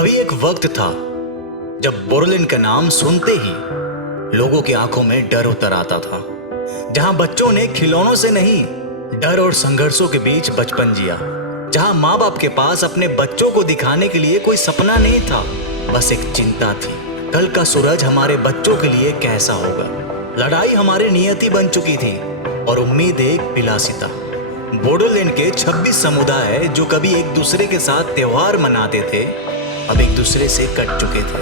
कभी एक वक्त था जब बोरोलिन का नाम सुनते ही लोगों की आंखों में डर उतर आता था। जहां बच्चों ने खिलौनों से नहीं, डर और संघर्षों के बीच बचपन जिया। जहां माँ बाप के पास अपने बच्चों को दिखाने के लिए कोई सपना नहीं था, बस एक चिंता थी, कल का सूरज हमारे बच्चों के लिए कैसा होगा। लड़ाई हमारी नियति बन चुकी थी और उम्मीद एक पिलासी था। बोडोलैंड के 26 समुदाय जो कभी एक दूसरे के साथ त्योहार मनाते थे, अब एक दूसरे से कट चुके थे।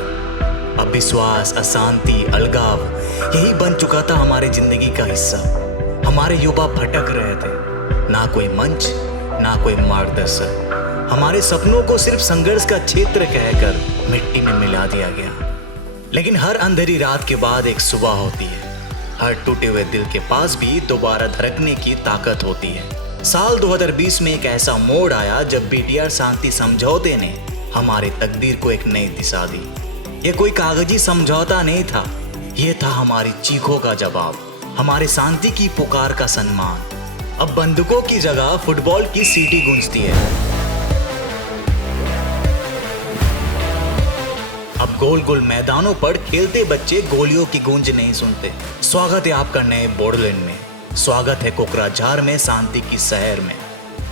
अब विश्वास, अशांति, अलगाव यही बन चुका था हमारे जिंदगी का हिस्सा। हमारे युवा भटक रहे थे, ना कोई मंच, ना कोई मार्गदर्शक। हमारे सपनों को सिर्फ संघर्ष का क्षेत्र कहकर मिट्टी में मिला दिया गया। लेकिन हर अंधेरी रात के बाद एक सुबह होती है। हर टूटे हुए दिल के पास भी दोबारा धड़कने की ताकत होती है। साल 2020 में एक ऐसा मोड़ आया जब बीटीआर शांति समझौते ने हमारी तकदीर को एक नई दिशा दी। ये कोई कागजी समझौता नहीं था, ये था हमारी चीखों का जवाब, हमारे शांति की पुकार का सम्मान। अब बंदूकों की जगह फुटबॉल की सीटी गूंजती है। अब गोल गोल मैदानों पर खेलते बच्चे गोलियों की गूंज नहीं सुनते। स्वागत है आपका नए बोडोलैंड में, स्वागत है कोकराझार में, शांति की शहर में।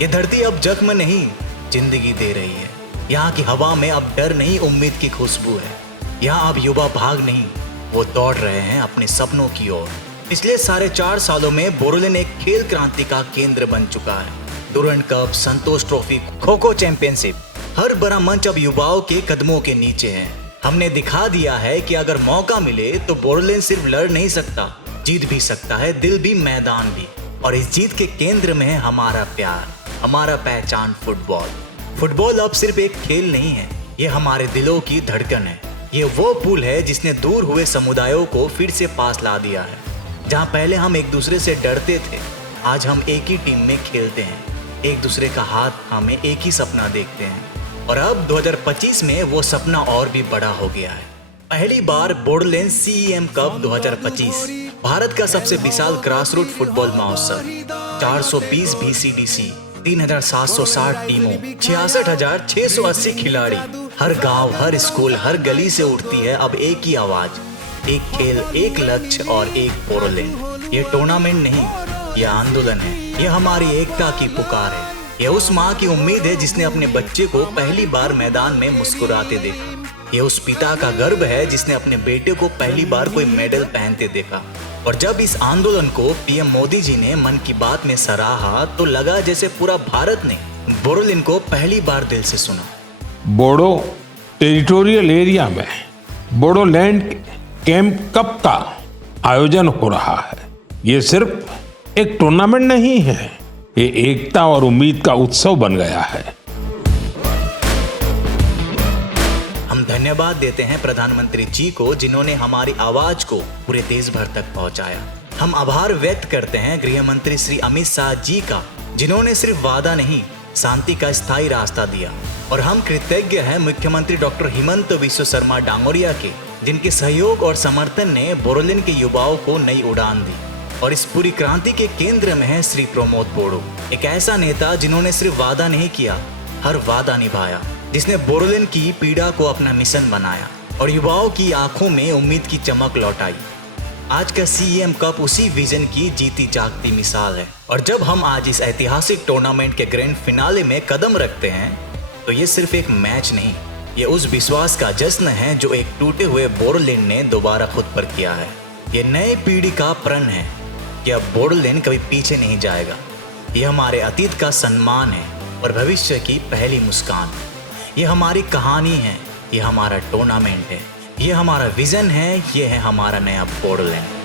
ये धरती अब जख्म नहीं, जिंदगी दे रही है। यहाँ की हवा में अब डर नहीं, उम्मीद की खुशबू है। यहाँ अब युवा भाग नहीं, वो दौड़ रहे हैं अपने सपनों की ओर। पिछले 4.5 सालों में बोडोलैंड एक खेल क्रांति का केंद्र बन चुका है। डुरंड कप, संतोष ट्रॉफी, खो खो चैंपियनशिप, हर बड़ा मंच अब युवाओं के कदमों के नीचे है। हमने दिखा दिया है कि अगर मौका मिले तो बोडोलैंड सिर्फ लड़ नहीं सकता, जीत भी सकता है, दिल भी, मैदान भी। और इस जीत के केंद्र में है हमारा प्यार, हमारा पहचान फुटबॉल। फुटबॉल अब सिर्फ एक खेल नहीं है, ये हमारे दिलों की धड़कन है। ये वो पुल है जिसने दूर हुए समुदायों को फिर से पास ला दिया है। जहाँ पहले हम एक दूसरे से डरते थे, आज हम एक ही टीम में खेलते हैं, एक दूसरे का हाथ थामे एक ही सपना देखते हैं। और अब 2025 में वो सपना और भी बड़ा हो गया है। पहली बार बोडोलैंड CEM कप 2025, भारत का सबसे विशाल ग्रासरूट फुटबॉल महोत्सव। 420 BCDC, 3760 टीमों, 66,680 खिलाड़ी। हर गांव, हर स्कूल, हर गली से उठती है अब एक ही आवाज, एक खेल, एक लक्ष्य और एक बोडोलैंड। ये टूर्नामेंट नहीं, यह आंदोलन है। यह हमारी एकता की पुकार है। यह उस माँ की उम्मीद है जिसने अपने बच्चे को पहली बार मैदान में मुस्कुराते देखा। यह उस पिता का गर्व है जिसने अपने बेटे को पहली बार कोई मेडल पहनते देखा। और जब इस आंदोलन को PM मोदी जी ने मन की बात में सराहा तो लगा जैसे पूरा भारत ने बोडोलैंड को पहली बार दिल से सुना। बोडो टेरिटोरियल एरिया में बोडोलैंड कैंप कप का आयोजन हो रहा है। ये सिर्फ एक टूर्नामेंट नहीं है, ये एकता और उम्मीद का उत्सव बन गया है। हम धन्यवाद देते हैं प्रधानमंत्री जी को जिन्होंने हमारी आवाज को पूरे देश भर तक पहुंचाया। हम आभार व्यक्त करते हैं गृह मंत्री श्री अमित शाह जी का, जिन्होंने सिर्फ वादा नहीं, शांति का स्थायी रास्ता दिया। और हम कृतज्ञ हैं मुख्यमंत्री डॉक्टर हिमंत विश्व शर्मा डांगोरिया के, जिनके सहयोग और समर्थन ने बोडोलैंड के युवाओं को नई उड़ान दी। और इस पूरी क्रांति के केंद्र में है श्री प्रमोद बोडो, एक ऐसा नेता जिन्होंने सिर्फ वादा नहीं किया, हर वादा निभाया, जिसने बोडोलैंड की पीड़ा को अपना मिशन बनाया और युवाओं की आंखों में उम्मीद की चमक लौटाई। आज का CEM कप उसी विजन की जीती जागती मिसाल है। और जब हम आज इस ऐतिहासिक टूर्नामेंट के ग्रैंड फिनाले में कदम रखते हैं तो ये सिर्फ एक मैच नहीं, ये उस विश्वास का जश्न है जो एक टूटे हुए बोडोलैंड ने दोबारा खुद पर किया है। ये नए पीढ़ी का प्रण है कि अब बोडोलैंड कभी पीछे नहीं जाएगा। ये हमारे अतीत का सम्मान है और भविष्य की पहली मुस्कान। ये हमारी कहानी है, ये हमारा टूर्नामेंट है, ये हमारा विजन है, ये है हमारा नया बोडोलैंड।